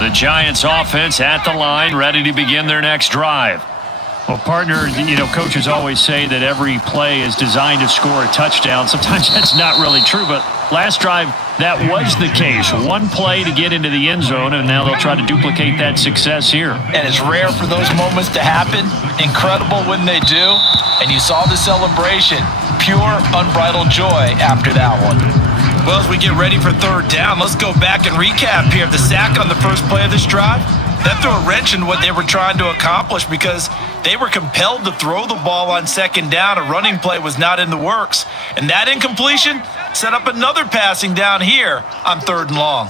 The Giants offense at the line, ready to begin their next drive. Well, partner, coaches always say that every play is designed to score a touchdown. Sometimes that's not really true, but last drive, that was the case. One play to get into the end zone, and now they'll try to duplicate that success here. And it's rare for those moments to happen. Incredible when they do. And you saw the celebration. Pure, unbridled joy after that one. Well, as we get ready for third down, let's go back and recap here. The sack on the first play of this drive, that threw a wrench in what they were trying to accomplish because they were compelled to throw the ball on second down. A running play was not in the works. And that incompletion set up another passing down here on third and long.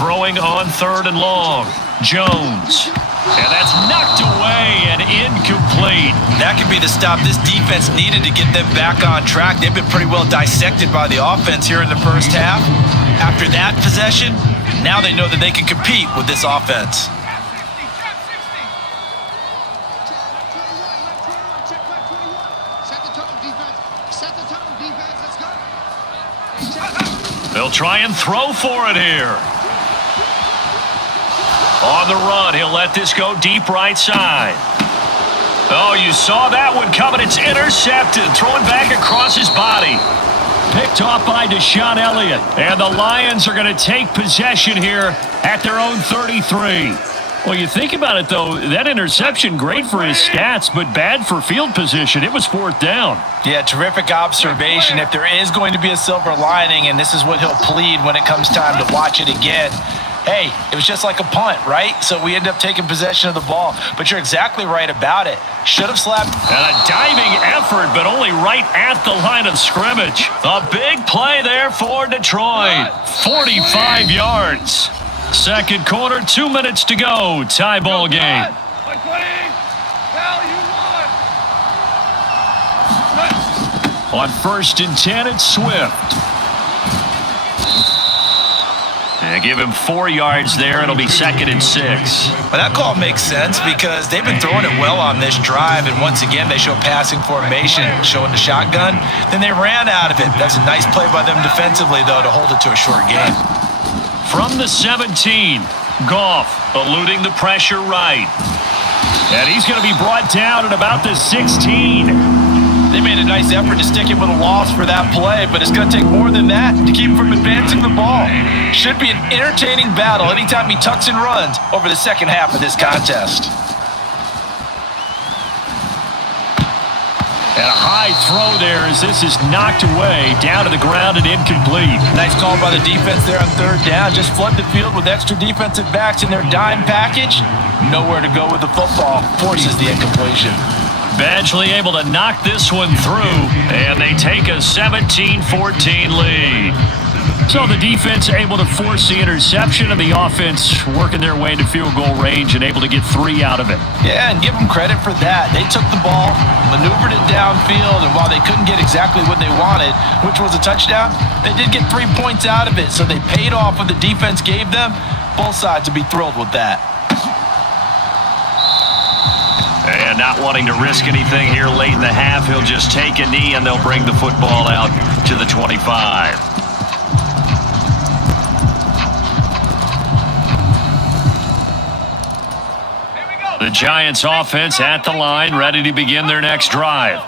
Throwing on third and long. Jones. And that's knocked away and incomplete. That could be the stop this defense needed to get them back on track. They've been pretty well dissected by the offense here in the first half. After that possession, now they know that they can compete with this offense. They'll try and throw for it here. On the run, he'll let this go deep right side. Oh, you saw that one coming. It's intercepted. Throwing back across his body. Picked off by Deshaun Elliott. And the Lions are going to take possession here at their own 33. Well, you think about it, though, that interception, great for his stats, but bad for field position. It was fourth down. Yeah, terrific observation. If there is going to be a silver lining, and this is what he'll plead when it comes time to watch it again, hey, it was just like a punt, right? So we end up taking possession of the ball. But you're exactly right about it. Should have slapped. And a diving effort, but only right at the line of scrimmage. A big play there for Detroit. 45 yards. Second quarter, 2 minutes to go. Tie ball game. On first and 10, it's Swift. And give him 4 yards there. It'll be second and 6. Well, that call makes sense because they've been throwing it well on this drive, and once again they show passing formation, showing the shotgun. Then they ran out of it. That's a nice play by them defensively, though, to hold it to a short game. From the 17, Goff eluding the pressure right. And he's going to be brought down at about the 16. They made a nice effort to stick him with a loss for that play, but it's going to take more than that to keep him from advancing the ball. Should be an entertaining battle anytime he tucks and runs over the second half of this contest. And a high throw there as this is knocked away, down to the ground and incomplete. Nice call by the defense there on third down. Just flood the field with extra defensive backs in their dime package. Nowhere to go with the football. Forces the incompletion. Badgley able to knock this one through, and they take a 17-14 lead. So the defense able to force the interception, and the offense working their way to field goal range and able to get 3 out of it. Yeah, and give them credit for that. They took the ball, maneuvered it downfield, and while they couldn't get exactly what they wanted, which was a touchdown, they did get 3 points out of it. So they paid off what the defense gave them. Both sides would be thrilled with that. And not wanting to risk anything here late in the half, he'll just take a knee and they'll bring the football out to the 25. The Giants offense at the line, ready to begin their next drive.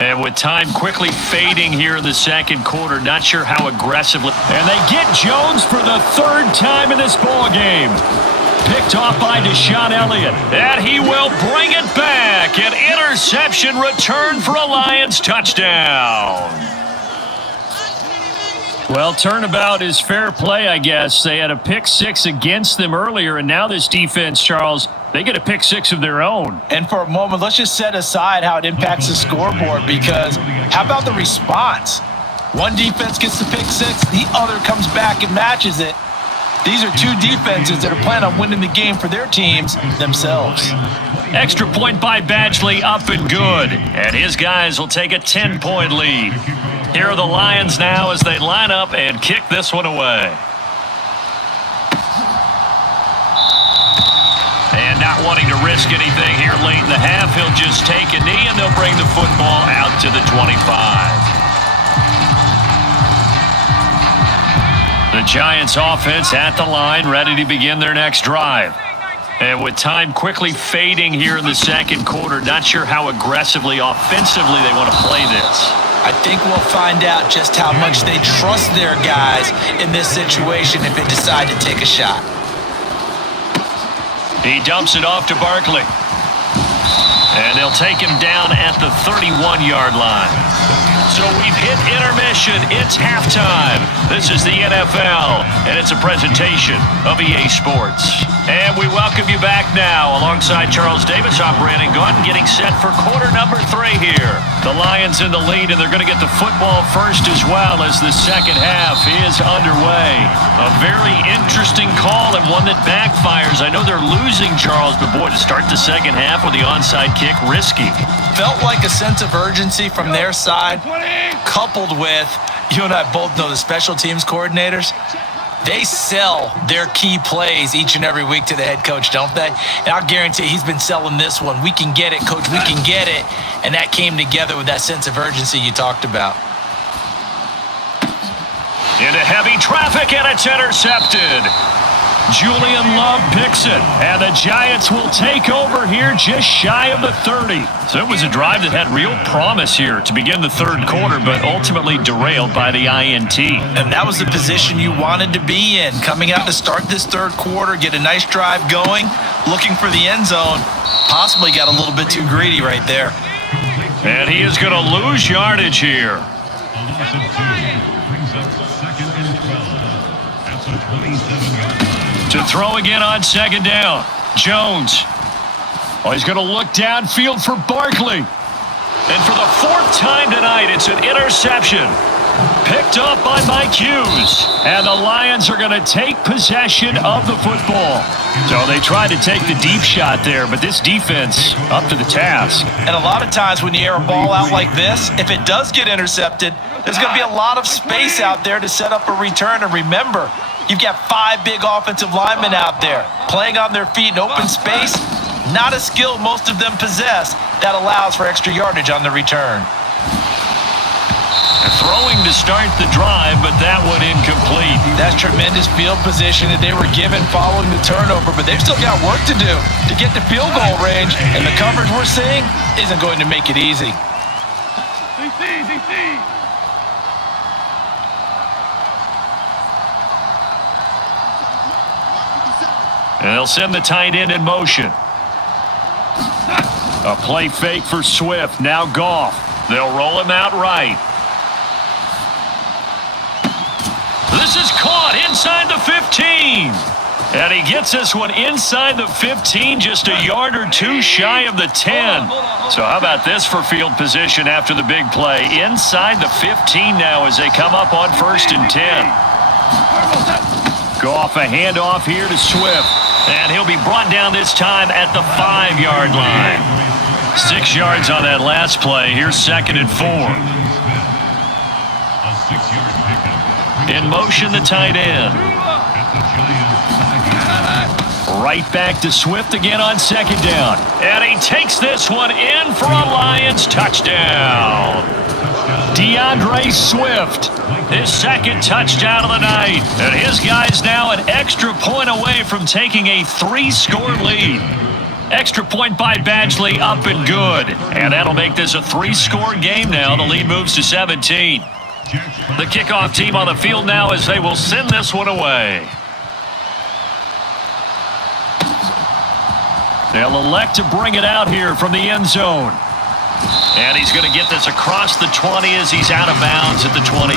And with time quickly fading here in the second quarter, not sure how aggressively. And they get Jones for the third time in this ball game. Picked off by Deshaun Elliott. And he will bring it back. An interception return for a Lions touchdown. Well, turnabout is fair play, I guess. They had a pick six against them earlier, and now this defense, Charles, they get a pick six of their own. And for a moment, let's just set aside how it impacts the scoreboard, because how about the response? One defense gets the pick six, the other comes back and matches it. These are two defenses that are planning on winning the game for their teams themselves. Extra point by Badgley, up and good. And his guys will take a 10-point lead. Here are the Lions now as they line up and kick this one away. And not wanting to risk anything here late in the half, he'll just take a knee and they'll bring the football out to the 25. The Giants offense at the line, ready to begin their next drive. And with time quickly fading here in the second quarter, not sure how aggressively, offensively they want to play this. I think we'll find out just how much they trust their guys in this situation if they decide to take a shot. He dumps it off to Barkley. And they'll take him down at the 31-yard line. So we've hit intermission. It's halftime. This is the NFL, and it's a presentation of EA Sports. And we welcome you back now alongside Charles Davis. I'm Brandon Gordon getting set for quarter number 3 here. The Lions in the lead, and they're going to get the football first as well as the second half is underway. A very interesting call and one that backfires. I know they're losing, Charles, but boy, to start the second half with the onside kick, risky. Felt like a sense of urgency from their side, coupled with, you and I both know the special teams coordinators, they sell their key plays each and every week to the head coach, don't they? And I'll guarantee he's been selling this one. We can get it, coach, we can get it. And that came together with that sense of urgency you talked about. Into heavy traffic, and it's intercepted. Julian Love picks it, and the Giants will take over here just shy of the 30. So it was a drive that had real promise here to begin the third quarter, but ultimately derailed by the INT. And that was the position you wanted to be in, coming out to start this third quarter, get a nice drive going, looking for the end zone. Possibly got a little bit too greedy right there. And he is going to lose yardage here. To throw again on second down. Jones. Oh, he's going to look downfield for Barkley. And for the 4th time tonight, it's an interception. Picked up by Mike Hughes. And the Lions are going to take possession of the football. So they tried to take the deep shot there, but this defense up to the task. And a lot of times when you air a ball out like this, if it does get intercepted, there's going to be a lot of space out there to set up a return. And remember, you've got 5 big offensive linemen out there playing on their feet in open space. Not a skill most of them possess that allows for extra yardage on the return. Throwing to start the drive, but that one incomplete. That's tremendous field position that they were given following the turnover, but they've still got work to do to get to field goal range, and the coverage we're seeing isn't going to make it easy. And they'll send the tight end in motion. A play fake for Swift. Now Goff. They'll roll him out right. This is caught inside the 15. And he gets this one inside the 15, just a yard or two shy of the 10. So how about this for field position after the big play? Inside the 15 now as they come up on 1st and 10. Goff, a handoff here to Swift. And he'll be brought down this time at the 5-yard line. 6 yards on that last play. Here's 2nd and 4. In motion, the tight end. Right back to Swift again on 2nd down. And he takes this one in for a Lions touchdown. DeAndre Swift, his 2nd touchdown of the night. And his guys now an extra point away from taking a 3-score lead. Extra point by Badgley, up and good. And that'll make this a 3-score game now. The lead moves to 17. The kickoff team on the field now as they will send this one away. They'll elect to bring it out here from the end zone. And he's going to get this across the 20 as he's out of bounds at the 23.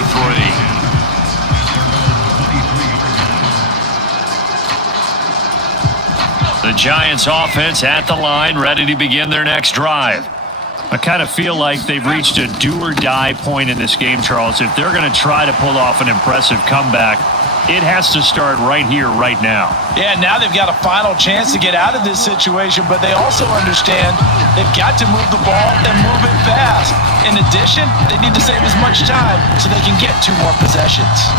The Giants offense at the line, ready to begin their next drive. I kind of feel like they've reached a do-or-die point in this game, Charles. If they're going to try to pull off an impressive comeback, it has to start right here, right now. Yeah, now they've got a final chance to get out of this situation, but they also understand they've got to move the ball and move it fast. In addition, they need to save as much time so they can get 2 more possessions.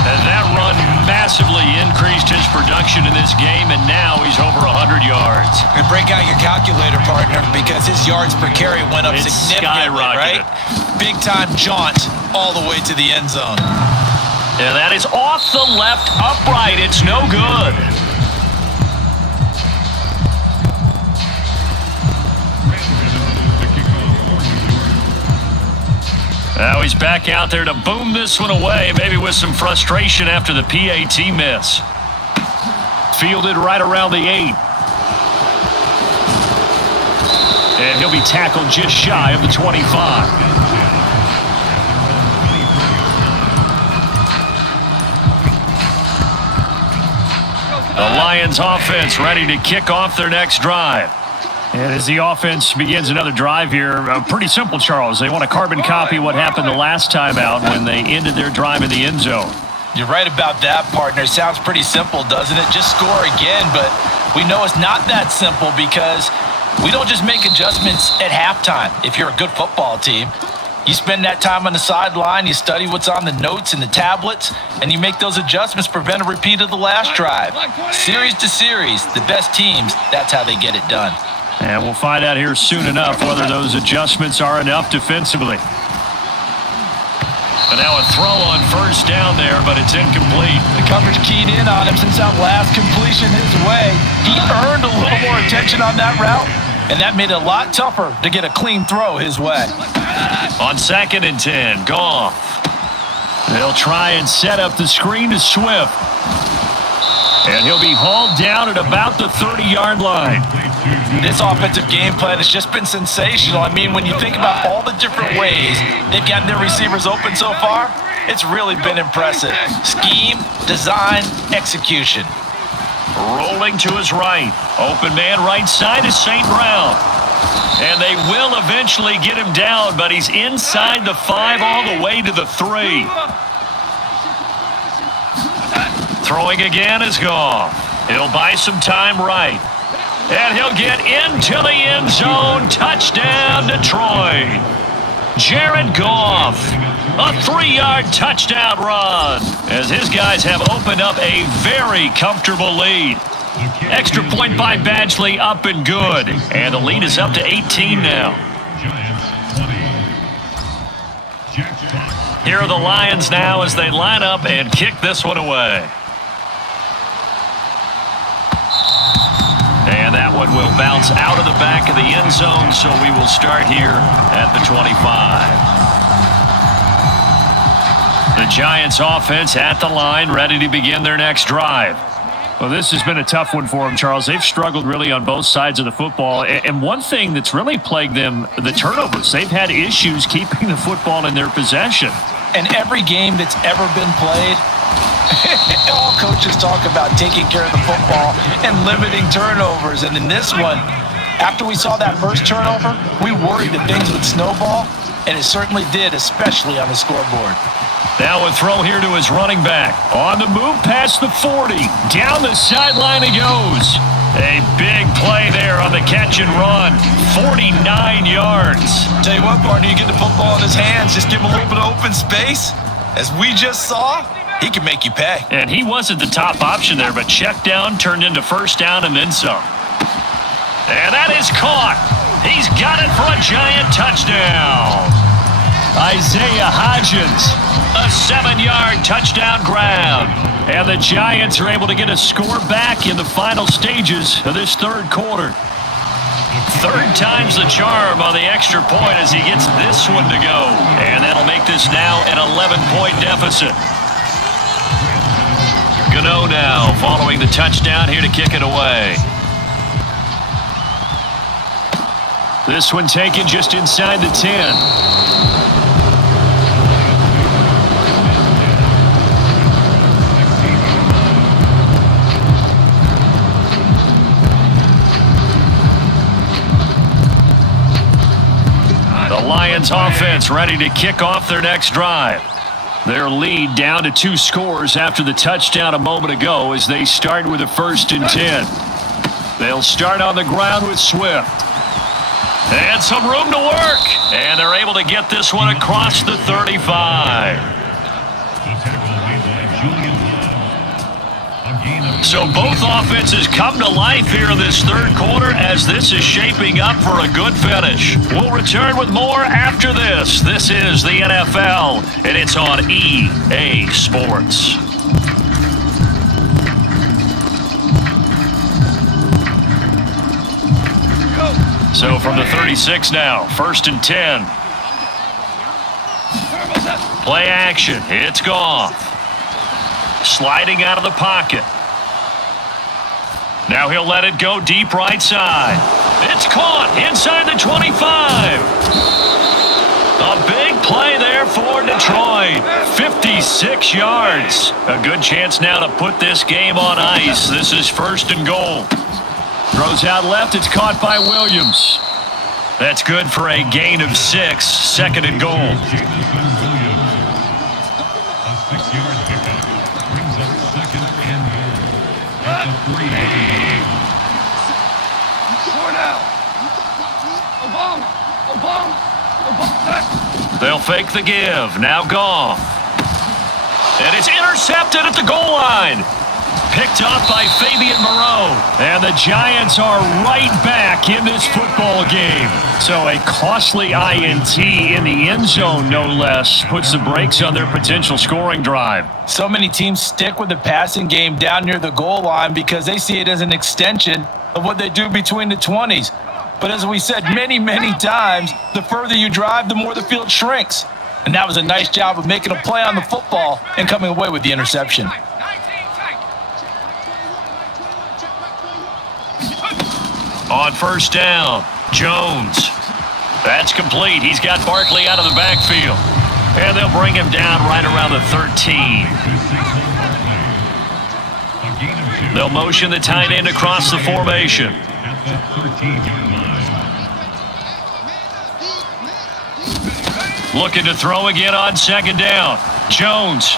And that run massively increased his production in this game, and now he's over 100 yards. And break out your calculator, partner, because his yards per carry went up significantly, right? Big-time jaunt all the way to the end zone. And that is off the left upright. It's no good. Now he's back out there to boom this one away, maybe with some frustration after the PAT miss. Fielded right around the 8. And he'll be tackled just shy of the 25. The Lions offense ready to kick off their next drive. And as the offense begins another drive here, pretty simple, Charles. They want to carbon copy what happened the last time out when they ended their drive in the end zone. You're right about that, partner. Sounds pretty simple, doesn't it? Just score again, but we know it's not that simple because we don't just make adjustments at halftime. If you're a good football team, you spend that time on the sideline, you study what's on the notes and the tablets, and you make those adjustments, prevent a repeat of the last drive. Series to series, the best teams, that's how they get it done. And we'll find out here soon enough whether those adjustments are enough defensively. And now a throw on first down there, but it's incomplete. The coverage keyed in on him since that last completion his way. He earned a little more attention on that route, and that made it a lot tougher to get a clean throw his way. On 2nd and 10, Goff. They'll try and set up the screen to Swift. And he'll be hauled down at about the 30-yard line. This offensive game plan has just been sensational. I mean, when you think about all the different ways they've gotten their receivers open so far, it's really been impressive. Scheme, design, execution. Rolling to his right. Open man right side is St. Brown. And they will eventually get him down, but he's inside the 5 all the way to the 3. Throwing again is Goff. He'll buy some time right. And he'll get into the end zone. Touchdown, Detroit. Jared Goff. A 3-yard touchdown run as his guys have opened up a very comfortable lead. Extra point by Badgley, up and good. And the lead is up to 18 now. Here are the Lions now as they line up and kick this one away. And that one will bounce out of the back of the end zone, so we will start here at the 25. The Giants offense at the line, ready to begin their next drive. Well, this has been a tough one for them, Charles. They've struggled really on both sides of the football. And one thing that's really plagued them, the turnovers. They've had issues keeping the football in their possession. And every game that's ever been played, all coaches talk about taking care of the football and limiting turnovers. And in this one, after we saw that first turnover, we worried that things would snowball, and it certainly did, especially on the scoreboard. Now a throw here to his running back. On the move past the 40. Down the sideline he goes. A big play there on the catch and run. 49 yards. Tell you what, partner, you get the football in his hands, just give him a little bit of open space. As we just saw, he can make you pay. And he wasn't the top option there, but check down turned into first down and then some. And that is caught. He's got it for a giant touchdown. Isaiah Hodgins, a 7-yard touchdown grab. And the Giants are able to get a score back in the final stages of this third quarter. Third time's the charm on the extra point as he gets this one to go. And that'll make this now an 11-point deficit. Gano now following the touchdown here to kick it away. This one taken just inside the 10. The Lions offense ready to kick off their next drive. Their lead down to 2 scores after the touchdown a moment ago as they start with a 1st and 10. They'll start on the ground with Swift. And some room to work. And they're able to get this one across the 35. So both offenses come to life here in this third quarter as this is shaping up for a good finish. We'll return with more after this. This is the NFL, and it's on EA Sports. So from the 36 now, 1st and 10. Play action. It's Goff. Sliding out of the pocket. Now he'll let it go deep right side. It's caught inside the 25. A big play there for Detroit. 56 yards. A good chance now to put this game on ice. This is 1st and goal. Throws out left. It's caught by Williams. That's good for a gain of 6. 2nd and goal. They'll fake the give. Now Goff. And it's intercepted at the goal line. Picked up by Fabian Moreau. And the Giants are right back in this football game. So a costly INT in the end zone, no less, puts the brakes on their potential scoring drive. So many teams stick with the passing game down near the goal line because they see it as an extension of what they do between the 20s. But as we said many, many times, the further you drive, the more the field shrinks. And that was a nice job of making a play on the football and coming away with the interception. On 1st down, Jones. That's complete. He's got Barkley out of the backfield. And they'll bring him down right around the 13. They'll motion the tight end across the formation. Looking to throw again on 2nd down. Jones.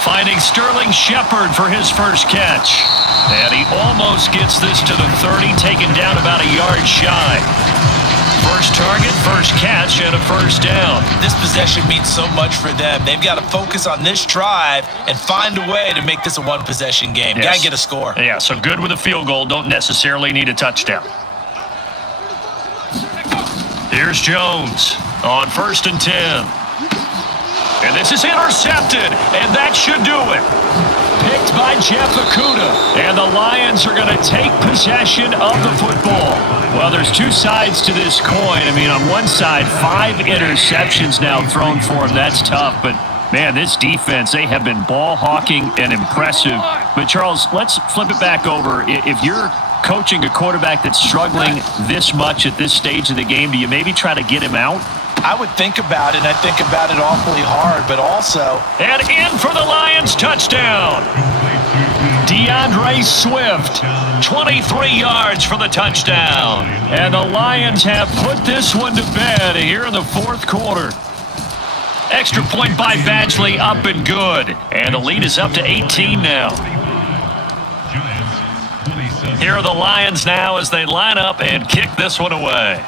Finding Sterling Shepard for his first catch. And he almost gets this to the 30, taken down about a yard shy. First target, first catch, and a 1st down. This possession means so much for them. They've got to focus on this drive and find a way to make this a one-possession game. Yes. Got to get a score. Yeah, so good with a field goal. Don't necessarily need a touchdown. Here's Jones on 1st and 10. And this is intercepted, and that should do it. Picked by Jeff Okudah, and the Lions are going to take possession of the football. Well, there's two sides to this coin. I mean, on one side, 5 interceptions now thrown for him. That's tough, but man, this defense, they have been ball hawking and impressive. But Charles, let's flip it back over. If you're coaching a quarterback that's struggling this much at this stage of the game, do you maybe try to get him out? I would think about it, and I think about it awfully hard, but also... And in for the Lions touchdown. DeAndre Swift, 23 yards for the touchdown. And the Lions have put this one to bed here in the 4th quarter. Extra point by Badgley, up and good. And the lead is up to 18 now. Here are the Lions now as they line up and kick this one away.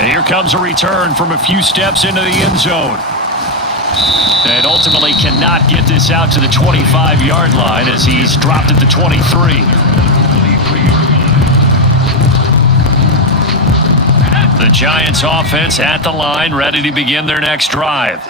And here comes a return from a few steps into the end zone. And ultimately cannot get this out to the 25-yard line as he's dropped at the 23. The Giants offense at the line, ready to begin their next drive.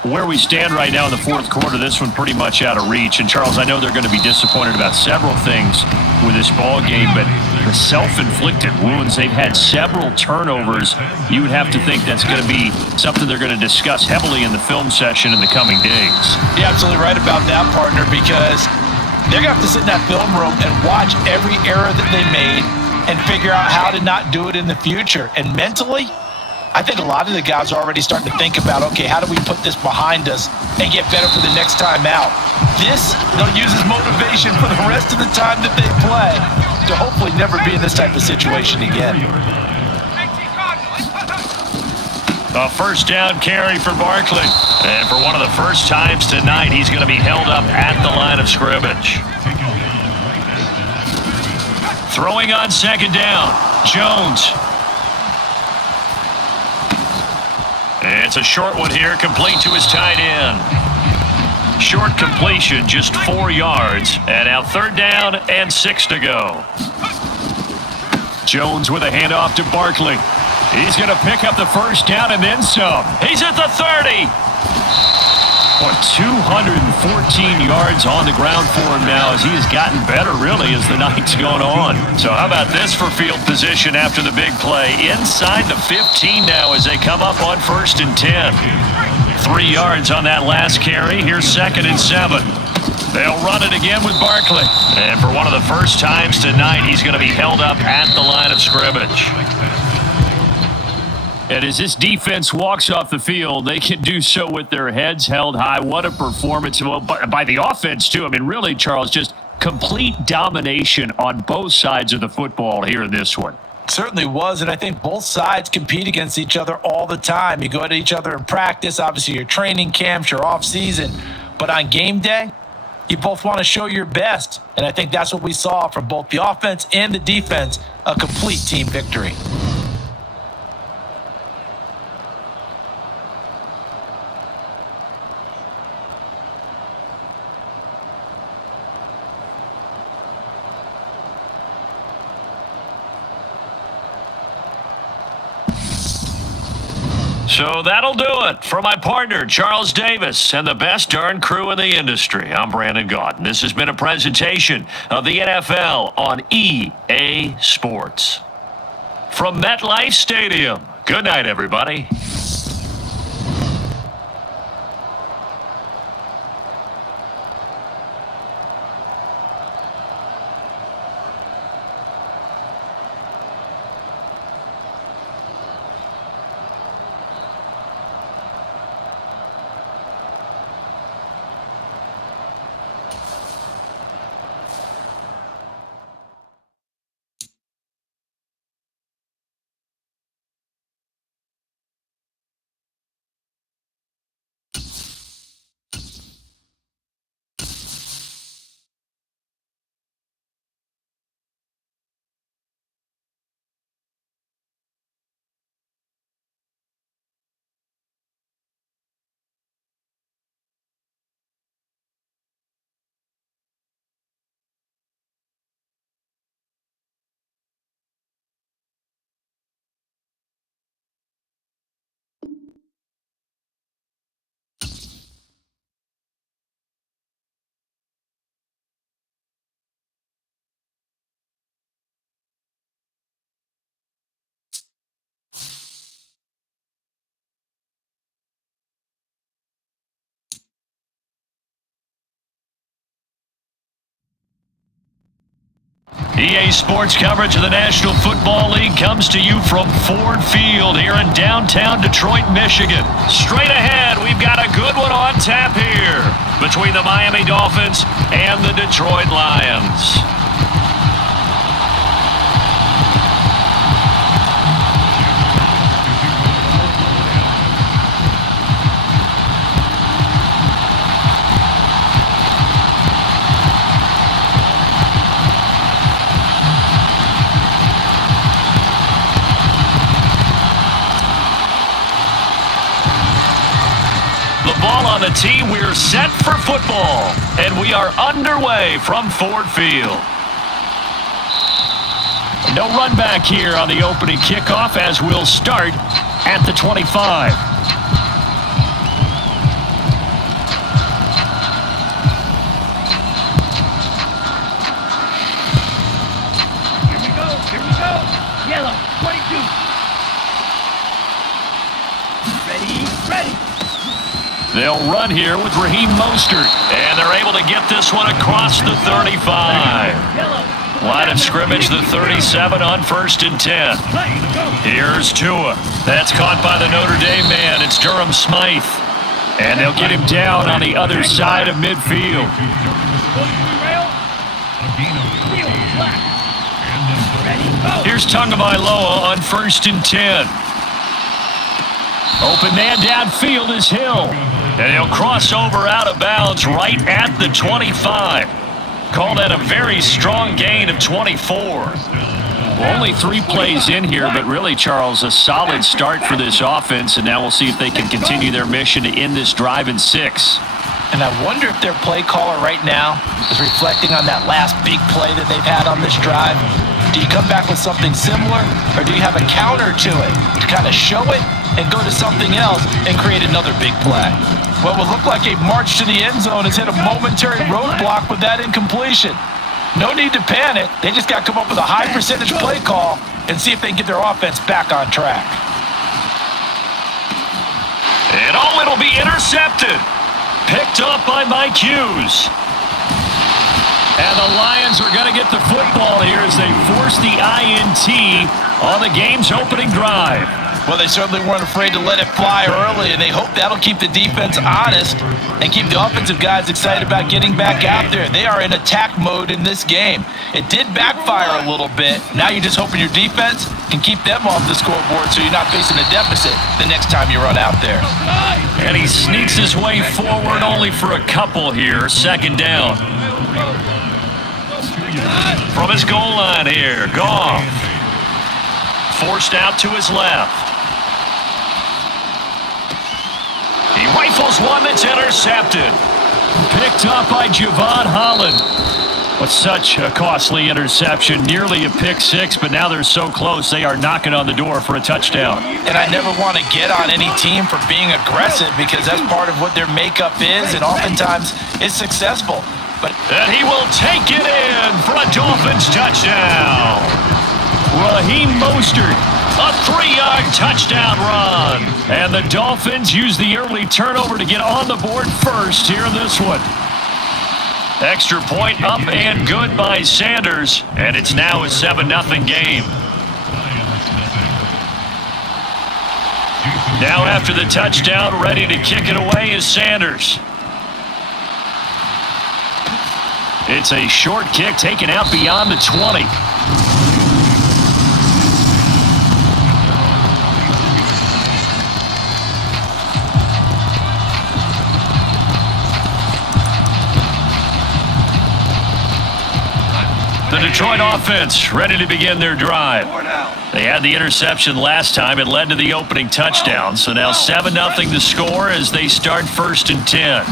Where we stand right now in the 4th quarter, this one pretty much out of reach. And Charles, I know they're going to be disappointed about several things with this ball game, but the self-inflicted wounds, they've had several turnovers. You would have to think that's going to be something they're going to discuss heavily in the film session in the coming days. You're absolutely right about that, partner, because they're going to have to sit in that film room and watch every error that they made and figure out how to not do it in the future. And mentally, I think a lot of the guys are already starting to think about, okay, how do we put this behind us and get better for the next time out? This, they'll use as motivation for the rest of the time that they play to hopefully never be in this type of situation again. A 1st down carry for Barkley. And for one of the first times tonight, he's going to be held up at the line of scrimmage. Throwing on 2nd down, Jones. And It's a short one here, complete to his tight end. Short completion, just 4 yards. And now 3rd down and 6 to go. Jones with a handoff to Barkley. He's going to pick up the 1st down and then some. He's at the 30. 214 yards on the ground for him now as he has gotten better, really, as the night's gone on. So how about this for field position after the big play? Inside the 15 now as they come up on 1st and 10. 3 yards on that last carry. Here's 2nd and 7. They'll run it again with Barkley. And for one of the first times tonight, he's going to be held up at the line of scrimmage. And as this defense walks off the field, they can do so with their heads held high. What a performance by the offense, too. I mean, really, Charles, just complete domination on both sides of the football here in this one. Certainly was, and I think both sides compete against each other all the time. You go at each other in practice, obviously your training camps, your off-season, but on game day, you both want to show your best, and I think that's what we saw from both the offense and the defense, a complete team victory. So that'll do it for my partner, Charles Davis, and the best darn crew in the industry. I'm Brandon Gaudin. This has been a presentation of the NFL on EA Sports. From MetLife Stadium, good night, everybody. EA Sports coverage of the National Football League comes to you from Ford Field here in downtown Detroit, Michigan. Straight ahead, we've got a good one on tap here between the Miami Dolphins and the Detroit Lions. Ball on the tee, we're set for football, and we are underway from Ford Field. No run back here on the opening kickoff as we'll start at the 25. Here we go, yellow, 22. Ready. They'll run here with Raheem Mostert, and they're able to get this one across the 35. Line of scrimmage, the 37 on 1st and 10. Here's Tua. That's caught by the Notre Dame man. It's Durham Smythe. And they'll get him down on the other side of midfield. Here's Tagovailoa on 1st and 10. Open man downfield is Hill. And he'll cross over out of bounds right at the 25. Call that a very strong gain of 24. Only 3 plays in here, but really, Charles, a solid start for this offense, and now we'll see if they can continue their mission to end this drive in 6. And I wonder if their play caller right now is reflecting on that last big play that they've had on this drive. Do you come back with something similar, or do you have a counter to it to kind of show it and go to something else and create another big play? What would look like a march to the end zone has hit a momentary roadblock with that incompletion. No need to panic. They just got to come up with a high percentage play call and see if they can get their offense back on track. And it'll be intercepted. Picked up by Mike Hughes. And the Lions are going to get the football here as they force the INT on the game's opening drive. Well, they certainly weren't afraid to let it fly early, and they hope that'll keep the defense honest and keep the offensive guys excited about getting back out there. They are in attack mode in this game. It did backfire a little bit. Now you're just hoping your defense can keep them off the scoreboard so you're not facing a deficit the next time you run out there. And he sneaks his way forward only for a couple here. Second down. From his goal line here, Goff. Forced out to his left. He rifles one that's intercepted. Picked up by Javon Holland. With such a costly interception, nearly a pick 6, but now they're so close they are knocking on the door for a touchdown. And I never want to get on any team for being aggressive because that's part of what their makeup is, and oftentimes it's successful. But and he will take it in for a Dolphins touchdown. Raheem Mostert, a 3-yard touchdown run. And the Dolphins use the early turnover to get on the board first here in this one. Extra point up and good by Sanders. And it's now a 7-0 game. Now after the touchdown, ready to kick it away is Sanders. It's a short kick taken out beyond the 20. The Detroit offense ready to begin their drive. They had the interception last time. It led to the opening touchdown. So now 7-0 to score as they start 1st and 10.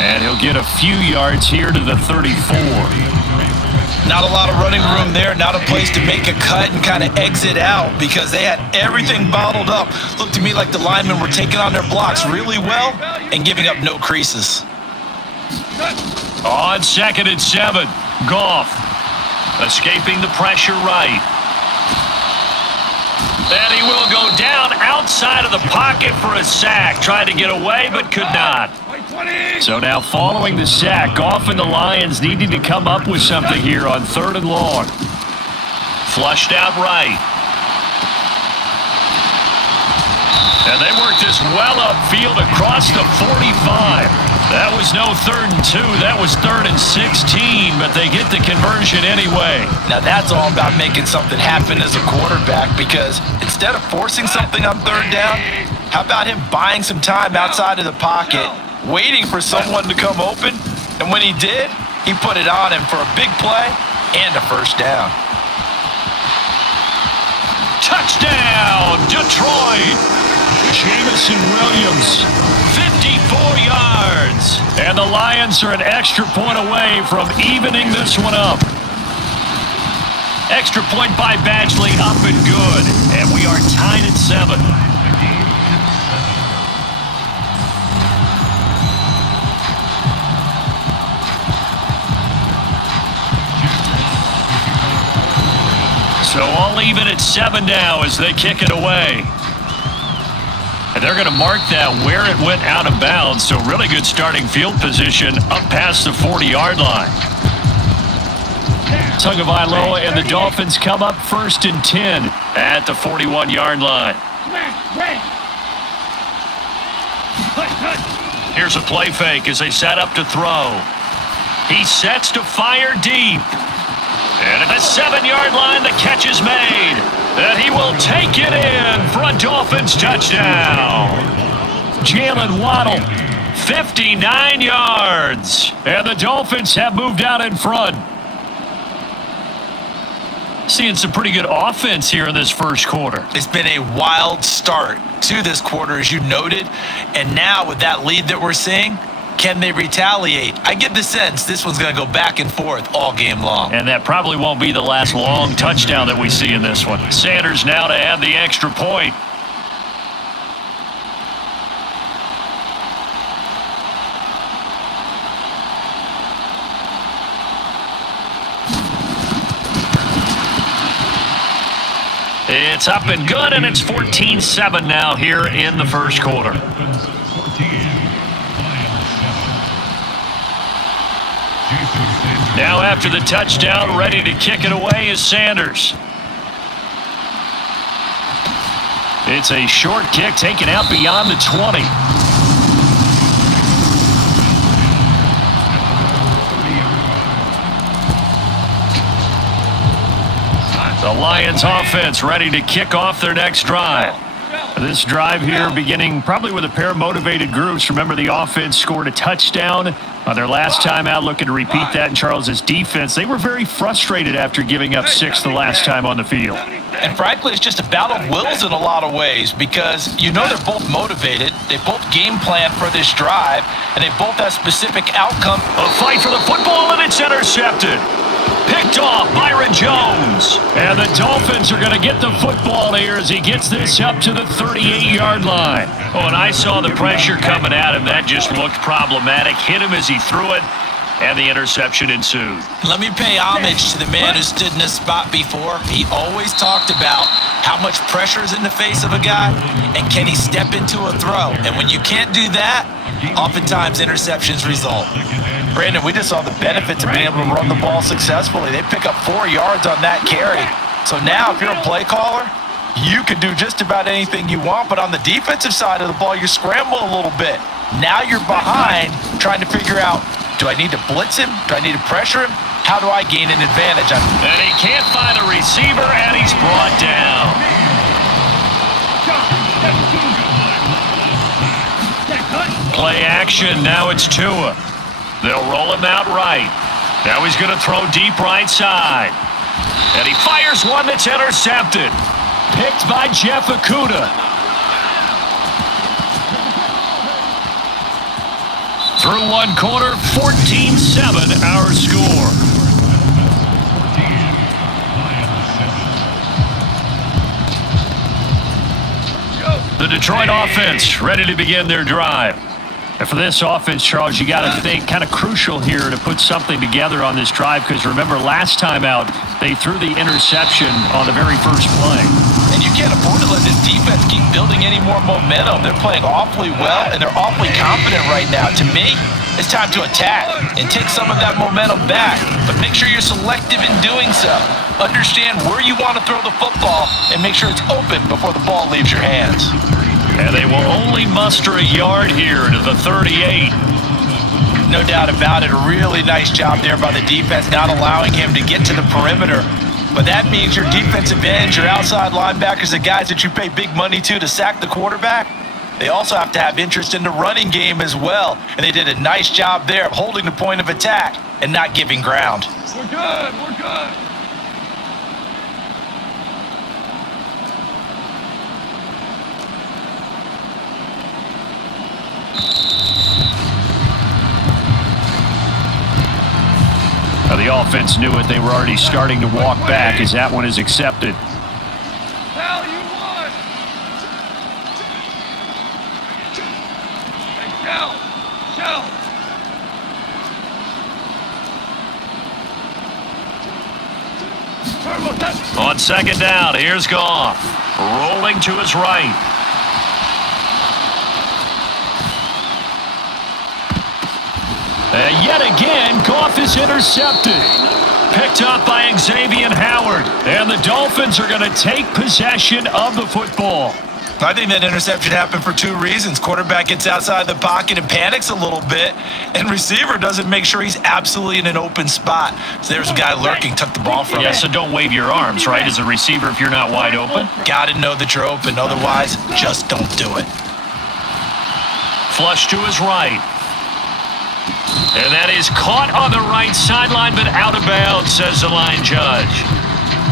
And he'll get a few yards here to the 34. Not a lot of running room there, not a place to make a cut and kind of exit out because they had everything bottled up. Looked to me like the linemen were taking on their blocks really well and giving up no creases. On 2nd and 7, Goff escaping the pressure right. And he will go down outside of the pocket for a sack. Tried to get away but could not. So now following the sack, Goff and the Lions needing to come up with something here on 3rd and long. Flushed out right. And they work this well upfield across the 45. That was no 3rd and 2. That was 3rd and 16, but they get the conversion anyway. Now that's all about making something happen as a quarterback because instead of forcing something on 3rd down, how about him buying some time outside of the pocket, waiting for someone to come open, and when he did, he put it on him for a big play and a 1st down. Touchdown, Detroit! Jamison Williams, 54 yards. And the Lions are an extra point away from evening this one up. Extra point by Badgley up and good. And we are tied at 7. So all even at 7 now as they kick it away. And they're going to mark that where it went out of bounds. So really good starting field position up past the 40-yard line. Tagovailoa and the Dolphins come up 1st and 10 at the 41-yard line. Here's a play fake as they set up to throw. He sets to fire deep. And at the 7-yard line, the catch is made. And he will take it in for a Dolphins touchdown. Jalen Waddle, 59 yards. And the Dolphins have moved out in front. Seeing some pretty good offense here in this first quarter. It's been a wild start to this quarter, as you noted. And now with that lead that we're seeing, can they retaliate? I get the sense this one's going to go back and forth all game long. And that probably won't be the last long touchdown that we see in this one. Sanders now to add the extra point. It's up and good, and it's 14-7 now here in the first quarter. Now after the touchdown, ready to kick it away is Sanders. It's a short kick taken out beyond the 20. The Lions offense ready to kick off their next drive. This drive here beginning probably with a pair of motivated groups. Remember, the offense scored a touchdown on their last time out, looking to repeat that in Charles's defense. They were very frustrated after giving up 6 the last time on the field. And frankly, it's just a battle of wills in a lot of ways because you know they're both motivated. They both game plan for this drive, and they both have specific outcome. A fight for the football, and it's intercepted. Picked off Byron Jones. And the Dolphins are going to get the football here as he gets this up to the 38-yard line. Oh, and I saw the pressure coming at him. That just looked problematic. Hit him as he threw it, and the interception ensued. Let me pay homage to the man who stood in this spot before. He always talked about how much pressure is in the face of a guy, and can he step into a throw. And when you can't do that, oftentimes interceptions result. Brandon, we just saw the benefits of being able to run the ball successfully. They pick up 4 yards on that carry. So now if you're a play caller, you can do just about anything you want, but on the defensive side of the ball, you scramble a little bit. Now you're behind trying to figure out, do I need to blitz him? Do I need to pressure him? How do I gain an advantage? And he can't find a receiver, and he's brought down. Play action, now it's Tua. They'll roll him out right. Now he's going to throw deep right side. And he fires one that's intercepted. Picked by Jeff Okudah. Through one quarter, 14-7 our score. The Detroit offense ready to begin their drive. And for this offense, Charles, you got to think kind of crucial here to put something together on this drive because remember last time out, they threw the interception on the very first play. And you can't afford to let this defense keep building any more momentum. They're playing awfully well, and they're awfully confident right now. To me, it's time to attack and take some of that momentum back. But make sure you're selective in doing so. Understand where you want to throw the football and make sure it's open before the ball leaves your hands. And they will only muster a yard here to the 38. No doubt about it. A really nice job there by the defense, not allowing him to get to the perimeter. But that means your defensive ends, your outside linebackers, the guys that you pay big money to sack the quarterback, they also have to have interest in the running game as well. And they did a nice job there of holding the point of attack and not giving ground. We're good. We're good. Now the offense knew it. They were already starting to walk back as that one is accepted. Hell, you won. Hey, Shell. On second down, here's Goff. Rolling to his right. And yet again, Goff is intercepted. Picked up by Xavier Howard. And the Dolphins are going to take possession of the football. I think that interception happened for 2 reasons. Quarterback gets outside the pocket and panics a little bit, and receiver doesn't make sure he's absolutely in an open spot. So there's a guy lurking, took the ball from him. Yeah, so don't wave your arms, right, as a receiver if you're not wide open. Got to know that you're open. Otherwise, just don't do it. Flush to his right. And that is caught on the right sideline, but out of bounds, says the line judge.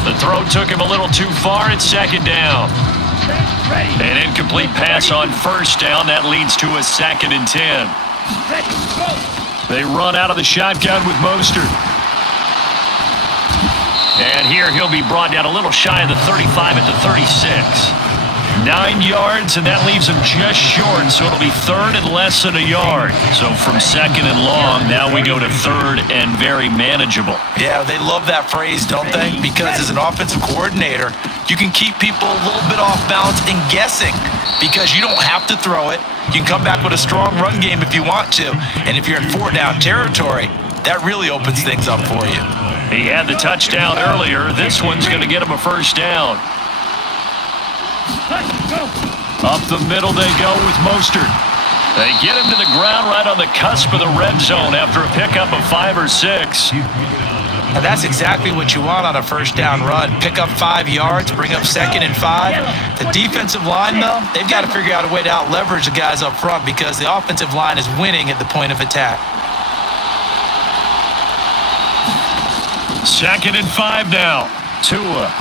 The throw took him a little too far at second down. An incomplete pass on first down. That leads to a 2nd and 10. They run out of the shotgun with Mostert. And here he'll be brought down a little shy of the 35 at the 36. 9 yards, and that leaves him just short, so it'll be 3rd and less than a yard. So from 2nd and long, now we go to 3rd and very manageable. Yeah, they love that phrase, don't they? Because as an offensive coordinator, you can keep people a little bit off balance and guessing because you don't have to throw it. You can come back with a strong run game if you want to. And if you're in 4-down territory, that really opens things up for you. He had the touchdown earlier. This one's going to get him a 1st down. Up the middle they go with Mostert. They get him to the ground right on the cusp of the red zone after a pickup of 5 or 6. Now that's exactly what you want on a 1st down run. Pick up 5 yards, bring up 2nd and 5. The defensive line, though, they've got to figure out a way to out-leverage the guys up front because the offensive line is winning at the point of attack. 2nd and 5 now. Tua.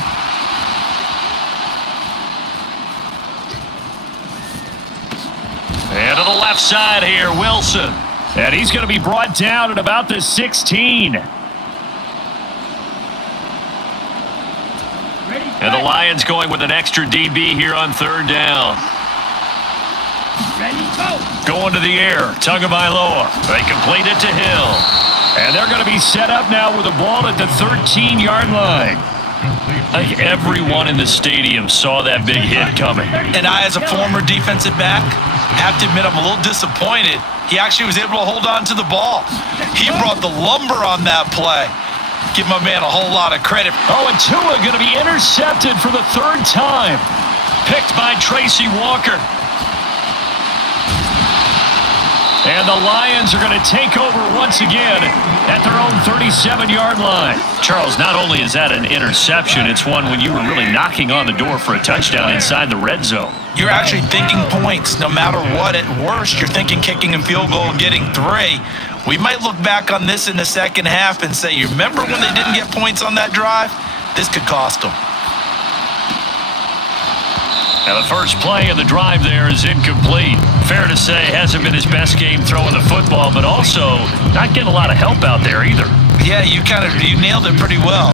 And to the left side here, Wilson. And he's going to be brought down at about the 16. And the Lions going with an extra DB here on 3rd down. Going to the air, Tagovailoa. They complete it to Hill. And they're going to be set up now with a ball at the 13-yard line. I think everyone in the stadium saw that big hit coming. And I, as a former defensive back, have to admit I'm a little disappointed. He actually was able to hold on to the ball. He brought the lumber on that play. Give my man a whole lot of credit. Oh, and Tua going to be intercepted for the 3rd time. Picked by Tracy Walker. And the Lions are going to take over once again at their own 37-yard line. Charles, not only is that an interception, it's one when you were really knocking on the door for a touchdown inside the red zone. You're actually thinking points no matter what. At worst, you're thinking kicking and field goal and getting 3. We might look back on this in the second half and say, you remember when they didn't get points on that drive? This could cost them. Now the first play of the drive there is incomplete. Fair to say, hasn't been his best game throwing the football, but also not getting a lot of help out there either. Yeah, you nailed it pretty well.